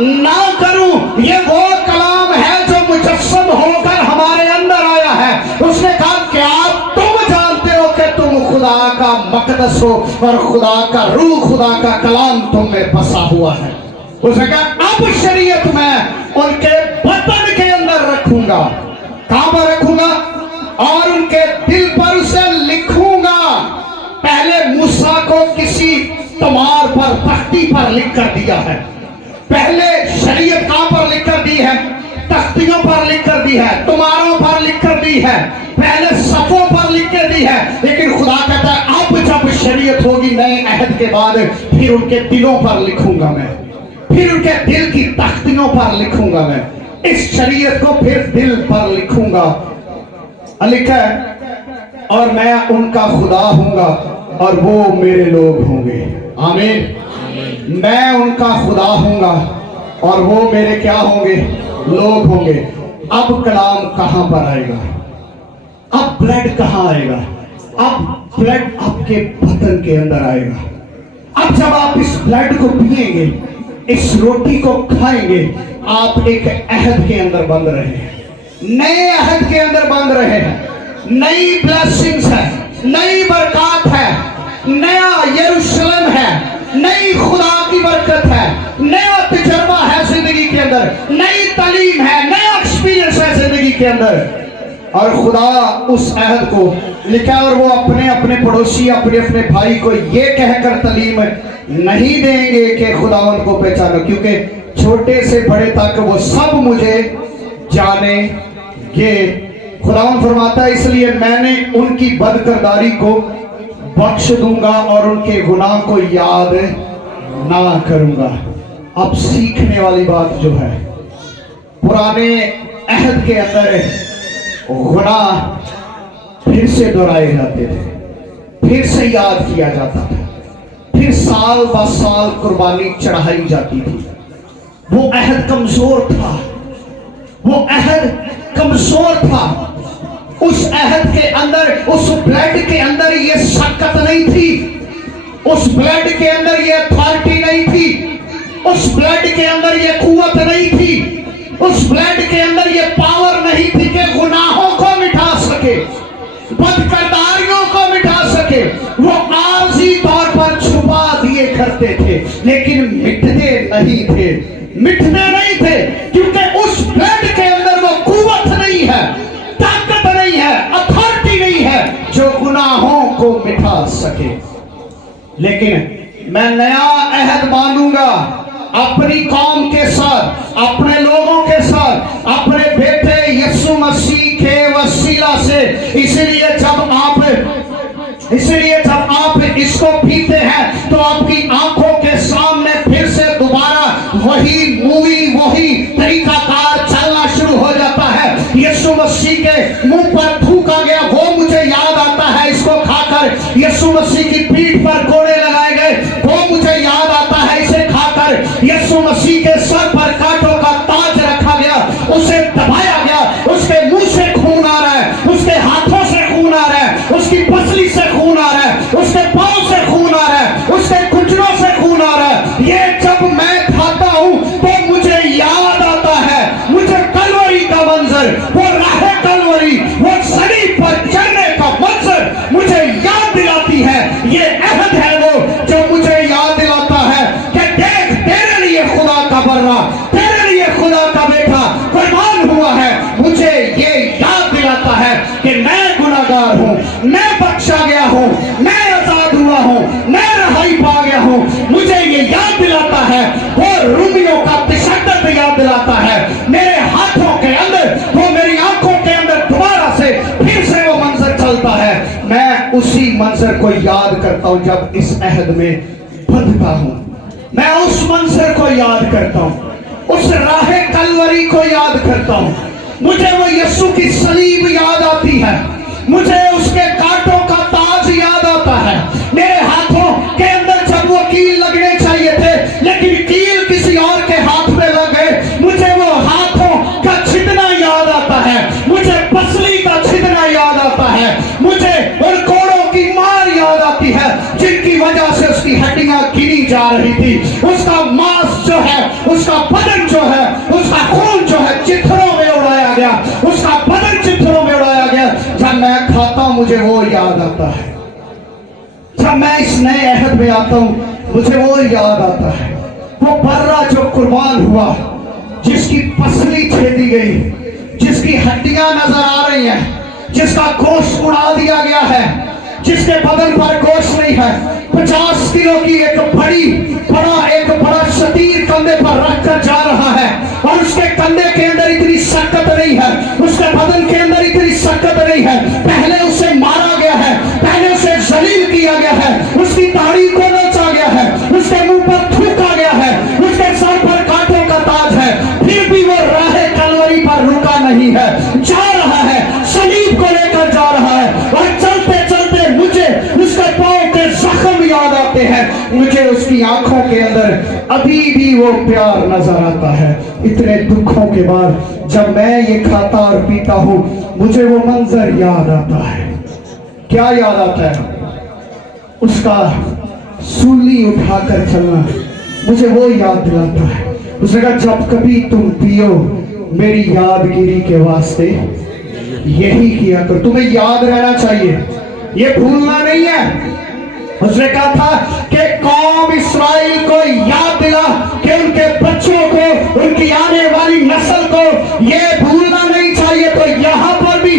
ना करूं। ये वो कलाम है जो मुजस्सम होकर हमारे अंदर आया है। उसने कहा क्या तुम जानते हो कि तुम खुदा का मकदस हो और खुदा का रूह, खुदा का कलाम तुम में बसा हुआ है। उसने कहा अब शरीयत मैं उनके बतन के अंदर रखूंगा। कहां पर रखूंगा? और उनके दिल पर उसे लिखूंगा। पहले मूसा को किसी तमार पर, तख्ती पर लिख कर दिया है। पहले शरीयत कहां पर लिख कर दी है? तख्तियों पर लिख कर दी है, तुम्हारों पर लिख कर दी है, पहले सफों पर लिख कर दी है। लेकिन खुदा कहता है अब जब शरीयत होगी नए अहद के बाद, फिर उनके दिलों पर लिखूंगा मैं, फिर उनके दिल की तख्तियों पर लिखूंगा मैं। इस शरीयत को फिर दिल पर लिखूंगा। लिखा है और मैं उनका खुदा हूंगा और वो मेरे लोग होंगे। आमीन। मैं उनका खुदा हूंगा और वो मेरे क्या होंगे? लोग होंगे। अब कलाम कहां पर आएगा? अब ब्लड कहां आएगा? अब ब्लड आपके बदन के अंदर आएगा। अब जब आप इस ब्लड को पिएंगे, इस रोटी को खाएंगे, आप एक अहद के अंदर बंध रहे हैं, नए अहद के अंदर बंध रहे हैं। नई ब्लेसिंग्स है, नई बरकत है, नया यरूशलेम है, नई खुदा की बरकत है, नया तजर्बा है जिंदगी के अंदर, नई तालीम है, नया एक्सपीरियंस है जिंदगी के अंदर। और खुदा उस अहद को लिखा और वो अपने अपने पड़ोसी अपने अपने भाई को ये कहकर तालीम नहीं देंगे कि खुदावन को पहचानो, क्योंकि छोटे से बड़े तक वो सब मुझे जानेंगे। खुदावन फरमाता है इसलिए मैंने उनकी बदकिरदारी को बख्श दूंगा और उनके गुनाह को याद ना करूंगा। अब सीखने वाली बात जो है, पुराने अहद के अंदर गुनाह फिर से दोहराए जाते थे, फिर से याद किया जाता था, फिर साल ब साल कुर्बानी चढ़ाई जाती थी। वो अहद कमजोर था, वो अहद कमजोर था। उस अहद के अंदर, उस ब्लड के अंदर ये शक्कत नहीं थी, उस ब्लड के अंदर ये अथॉरिटी नहीं थी, उस ब्लड के अंदर ये कुव्वत नहीं थी, उस ब्लड के अंदर ये पावर नहीं थी कि गुनाहों को मिटा सके, बदकिरदारियों को मिटा सके। वो आर्जी तौर पर छुपा दिए करते थे, लेकिन मिटते नहीं थे, मिटने नहीं थे, क्योंकि उस ब्लड के अंदर वो कुव्वत नहीं है, ताकत नहीं है, अथॉरिटी नहीं है जो गुनाहों को मिटा सके। लेकिन मैं नया अहद मानूंगा अपनी कौम के साथ, अपने लोगों के साथ, अपने बेटे यीशु मसीह के वसीला से। इसलिए जब आप इसको पीते हैं तो आपकी आंखों के सामने फिर से दोबारा वही मूवी, वही तरीकाकार चलना शुरू हो जाता है। यीशु मसीह के मुंह पर थूका गया वो मुझे याद आता है, इसको खाकर। यीशु मसीह की पीठ पर कोड़े लगाए गए वो मुझे याद आता है, इसे खाकर। यीशु मसीह के सर पर कांटों का ताज रखा गया, उसे दबाया गया, उसके मुंह से खून आ रहा है, उसके हाथों से खून आ रहा है, उसकी पसली से खून आ रहा है, उसके पांव से खून आ रहा है, उसके घुटनों से खून आ रहा है। ये जब मैं खाता हूं तो मुझे याद आता है, मुझे कलवरी का मंजर, वो राहे कलवरी, वो सलीब पर चढ़ने का मंजर मुझे याद दिलाती है। ये अहद है वो जो मुझे याद दिलाता है कि देख तेरे लिए खुदा का बर्रा, तेरे लिए खुदा का बेटा कुर्बान हुआ है। मुझे ये याद दिलाता है कि मैं गुनाहगार हूं, मैं बख्शा गया हूं, मैं आजाद हुआ हूं, मैं रहाई पा गया हूं। मुझे ये याद दिलाता है, वो रूमियों का तशद्दुद याद दिलाता है। मेरे हाथों के अंदर, वो मेरी आंखों के अंदर दोबारा से फिर से वो मंजर चलता है। मैं उसी मंजर को याद करता हूं जब इस अहद में बंधता हूं। मैं उस मंजर को याद करता हूं, उस राहे कलवरी को याद करता हूं। मुझे वो यीशु की सलीब याद आती है, मुझे उसके कांटों का ताज याद आता है। मेरे हाथों के अंदर जब वो कील लगने चाहिए थे, लेकिन कील किसी और के हाथ में लग गए, मुझे वो हाथों का छिदना याद आता है, मुझे पसली का छिदना याद आता है, मुझे उन कोड़ों की मार याद आती है जिनकी वजह से उसकी हड्डियां गिनी जा रही थी। उसका मांस जो है, उसका बदन जो है, उसका खून जो है चित्रों में उड़ाया गया, उसका बदन चित्रों में उड़ाया गया। जब मैं खाता हूं मुझे वो याद आता है, जब मैं इस नए अहद में आता हूं मुझे वो याद आता है। वो बर्रा जो कुर्बान हुआ, जिसकी पसली छेदी गई, जिसकी हड्डियां नजर आ रही हैं, जिसका गोश्त उड़ा दिया गया है, जिसके बदन पर गोश्त नहीं है। 50 किलो की एक बड़ा शतीर कंधे पर रखकर जा रहा है, और उसके कंधे के अंदर इतनी शक्कत नहीं है, उसके बदन के अंदर इतनी शक्कत नहीं है। पहले उसे मारा गया है, पहले उसे जलील किया गया है, उसकी दाढ़ी को नोचा गया है, उसके मुंह पर थूका गया है, उसके सर पर कांटों का ताज है, फिर भी वो राहे कलवरी पर रुका नहीं है, जा रहा है, सलीब को लेकर जा रहा है। और चलते चलते मुझे उसके पांव के जख्म याद आते हैं, मुझे उसकी आंखों के अंदर अभी भी वो प्यार नजर आता है। इतने दुखों के बाद जब मैं ये खाता और पीता हूं मुझे वो मंजर याद आता है। क्या याद आता है? उसका सूली उठाकर चलना मुझे वो याद दिलाता है। उसने कहा जब कभी तुम पियो मेरी यादगिरी के वास्ते यही किया कर। तुम्हें याद रहना चाहिए, ये भूलना नहीं है। उसने कहा था कि कौम इस्राएल को याद दिला कि उनके बच्चों को, उनकी आने वाली नस्ल को ये भूलना नहीं चाहिए। तो यहाँ पर भी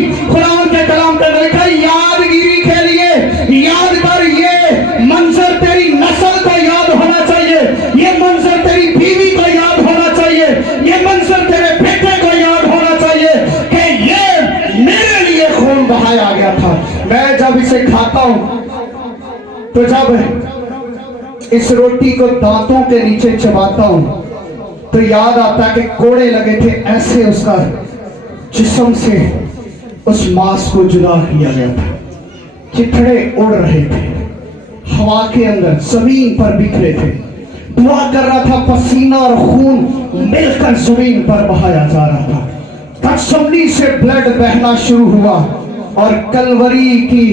बहाया गया था। मैं जब इसे खाता हूं तो जब इस रोटी को दांतों के नीचे चबाता हूं तो याद आता है कि कोड़े लगे थे, ऐसे उसका जिस्म से उस मांस को जुदा किया गया था। चिथड़े उड़ रहे थे हवा के अंदर, जमीन पर बिखरे थे। दुआ कर रहा था, पसीना और खून मिलकर जमीन पर बहाया जा रहा था। गत्समनी से ब्लड बहना शुरू हुआ और कलवरी की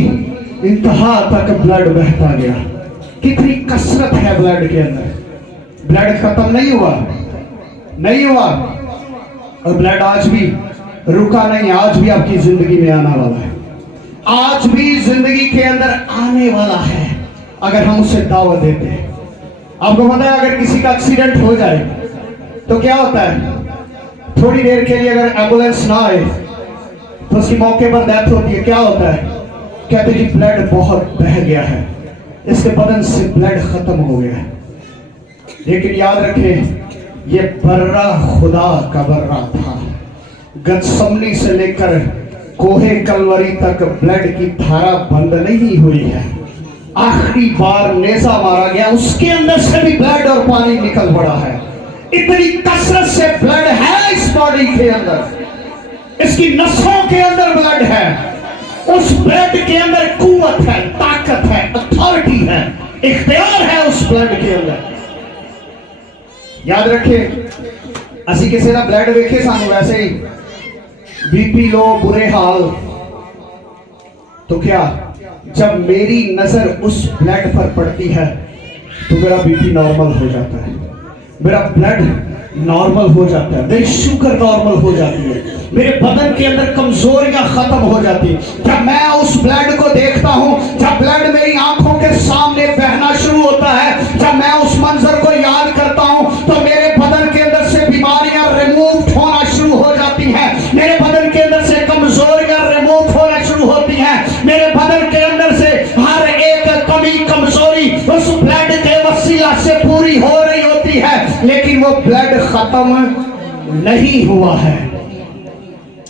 इंतहा तक ब्लड बहता गया। कितनी कसरत है ब्लड के अंदर। ब्लड खत्म नहीं हुआ, नहीं हुआ, और ब्लड आज भी रुका नहीं, आज भी आपकी जिंदगी में आने वाला है, आज भी जिंदगी के अंदर आने वाला है अगर हम उसे दावत देते हैं। आपको पता है अगर किसी का एक्सीडेंट हो जाए तो क्या होता है, थोड़ी देर के लिए अगर एम्बुलेंस ना आए तो उसकी मौके पर डेथ होती है। क्या होता है, कहते हैं ब्लड बहुत बह गया है, इसके बदन से ब्लड खत्म हो गया है। लेकिन याद रखें, ये बर्रा खुदा का बर्रा था। गत्समनी से लेकर कोहे कलवरी तक ब्लड की धारा बंद नहीं हुई है। आखिरी बार नेजा मारा गया, उसके अंदर से भी ब्लड और पानी निकल पड़ा है। इतनी कसरत से ब्लड है इस बॉडी के अंदर, इसकी नसों के अंदर ब्लड है। उस ब्लड के अंदर कुव्वत है, ताकत है, अथॉरिटी है, इख्तियार है उस ब्लड के अंदर। याद रखिए, असी किसी का ब्लड देखे सानू वैसे ही बीपी लो, बुरे हाल, तो क्या जब मेरी नजर उस ब्लड पर पड़ती है तो मेरा बीपी नॉर्मल हो जाता है, मेरा ब्लड नॉर्मल हो जाता है, मेरी शुगर नॉर्मल हो जाती है, मेरे बदन के अंदर कमजोरियां खत्म हो जाती है। जब मैं उस ब्लड को देखता हूं, जब ब्लड मेरी आंखों के सामने बहना शुरू होता है, जब मैं उस मंजर को याद करता हूं तो मेरे बदन के अंदर से बीमारियां रिमूव होना शुरू हो जाती हैं, मेरे बदन के अंदर से कमजोरियां रिमूव होना शुरू होती हैं, मेरे बदन के अंदर से हर एक कमी कमजोरी उस ब्लड के वसीला से पूरी हो रही होती है। लेकिन वो ब्लड खत्म नहीं हुआ है,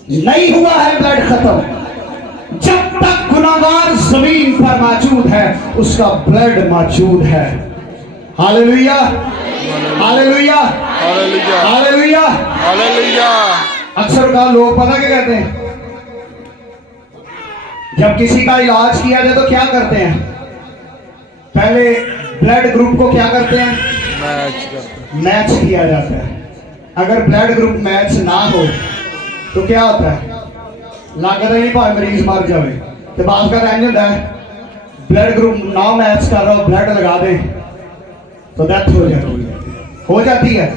नहीं हुआ है ब्लड खत्म। जब तक गुनाहगार जमीन पर मौजूद है उसका ब्लड मौजूद है। Hallelujah, hallelujah, hallelujah, hallelujah, hallelujah. अक्सर का लोग पता क्या कहते हैं, जब किसी का इलाज किया जाए तो क्या करते हैं, पहले ब्लड ग्रुप को क्या करते हैं, मैच किया जाता है। अगर ब्लड ग्रुप मैच ना हो तो क्या होता है, लागत नहीं भाई मरीज मर जाए, तो बात का रहने होता है ब्लड ग्रुप ना मैच कर रहा हो, ब्लड लगा दे तो डेथ हो जाती है, हो जाती है,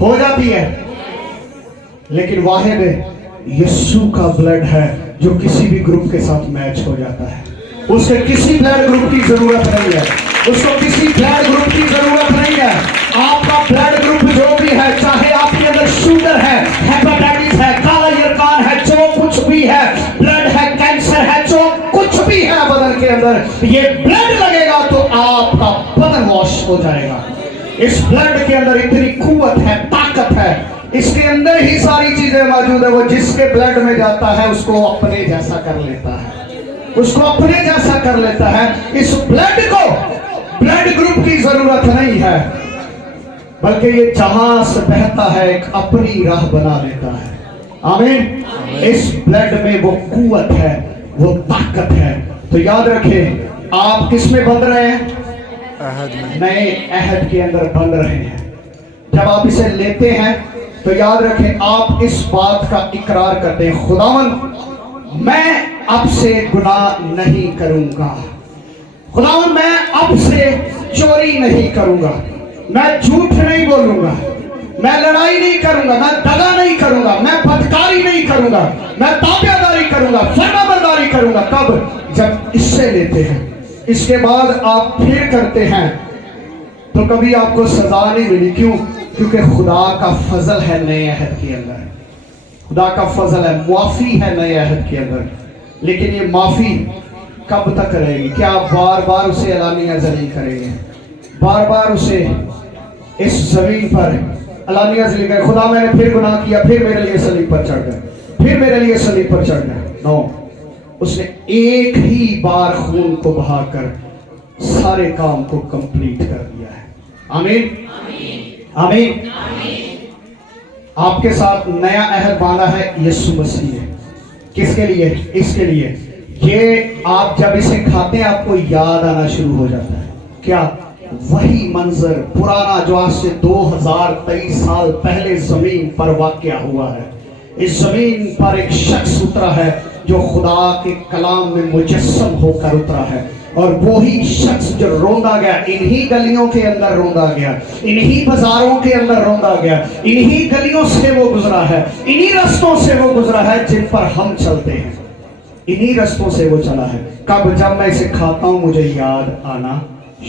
हो जाती है। लेकिन वाहिद यीशु का ब्लड है जो किसी भी ग्रुप के साथ मैच हो जाता है। उसे किसी ब्लड ग्रुप की जरूरत नहीं है, उसको किसी ब्लड ग्रुप की जरूरत नहीं है। आपका ब्लड ग्रुप जो भी है, चाहे आपके अंदर शुगर है, हेपेटाइटिस है, काला यरकान है, जो कुछ भी है, ब्लड है, कैंसर है, जो कुछ भी है बदन के अंदर, ये ब्लड लगेगा तो आपका बदन वॉश हो जाएगा। इस ब्लड के अंदर इतनी कुव्वत है, ताकत है, इसके अंदर ही सारी चीजें मौजूद है। वो जिसके ब्लड में जाता है उसको अपने जैसा कर लेता है, उसको अपने जैसा कर लेता है। इस ब्लड को ब्लड ग्रुप की जरूरत नहीं है, बल्कि ये जहां से बहता है एक अपनी राह बना लेता है। आमीन। इस ब्लड में वो कुव्वत है, वो ताकत है। तो याद रखें, आप किस में बंध रहे हैं, नए अहद के अंदर बंध रहे हैं। जब आप इसे लेते हैं तो याद रखें, आप इस बात का इकरार करते हैं, खुदावन मैं अब से गुनाह नहीं करूंगा, खुदावन मैं अब से चोरी नहीं करूंगा, मैं झूठ नहीं बोलूंगा, मैं लड़ाई नहीं करूंगा, मैं दगा नहीं करूंगा, मैं बदकारी नहीं करूंगा, मैं ताबेदारी करूंगा, फरमाबरदारी करूंगा। कब, जब इससे लेते हैं। इसके बाद आप फिर करते हैं तो कभी आपको सजा नहीं मिली। क्यों? क्योंकि खुदा का फजल है नए अहद के अंदर, खुदा का फजल है, माफी है नए अहद के अंदर। लेकिन ये माफी कब तक रहेगी? क्या आप बार बार उसे एलानिया जली करेंगे, बार बार उसे इस जमीन पर एलानिया जली करें, खुदा मैंने फिर गुनाह किया, फिर मेरे लिए सलीब पर चढ़ गए, फिर मेरे लिए सलीब पर चढ़ गए? नो, اس نے ایک ہی بار خون کو بہاکر سارے کام کو کمپلیٹ کر دیا ہے. آمین آمین. آپ کے ساتھ نیا عہد باندھا ہے یسوع مسیح نے. کس کے لیے؟ اس کے لیے یہ آپ جب اسے کھاتے ہیں آپ کو یاد آنا شروع ہو جاتا ہے. کیا؟ وہی منظر پرانا جو آج سے 2023 سال پہلے زمین پر واقع ہوا ہے. اس زمین پر ایک شخص اترا ہے جو خدا کے کلام میں مجسم ہو کر اترا ہے، اور وہی شخص جو روندا گیا، انہی گلیوں کے اندر روندا گیا، انہی بازاروں کے اندر روندا گیا، انہی گلیوں سے وہ گزرا ہے، انہی رستوں سے وہ گزرا ہے جن پر ہم چلتے ہیں، انہی رستوں سے وہ چلا ہے. کب؟ جب میں اسے کھاتا ہوں مجھے یاد آنا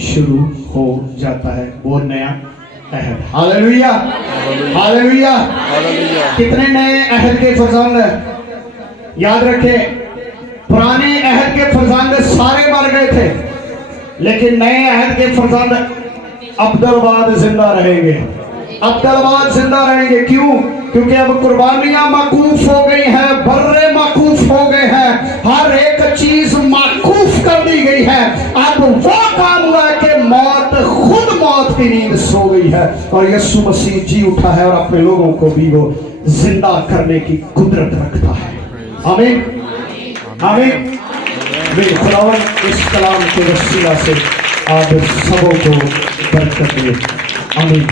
شروع ہو جاتا ہے وہ نیا عہد. Hallelujah hallelujah. ہاللویہ. کتنے نئے عہد کے فرزند ہیں؟ یاد رکھیں پرانے عہد کے فرزند سارے مر گئے تھے، لیکن نئے عہد کے فرزند ابدالباد زندہ رہیں گے. ابدالباد زندہ رہیں گے. کیوں؟ کیونکہ اب قربانیاں موقوف ہو گئی ہیں، برے موقوف ہو گئے ہیں، ہر ایک چیز موقوف کر دی گئی ہے. اب وہ کام ہوا ہے کہ موت خود موت کی نیند سو گئی ہے، اور یسوع مسیح جی اٹھا ہے اور اپنے لوگوں کو بھی وہ زندہ کرنے کی قدرت رکھتا ہے. آمین آمین. خداوند اس کلام کے وسیلہ سے آپ سبوں کو برکت دے. آمین.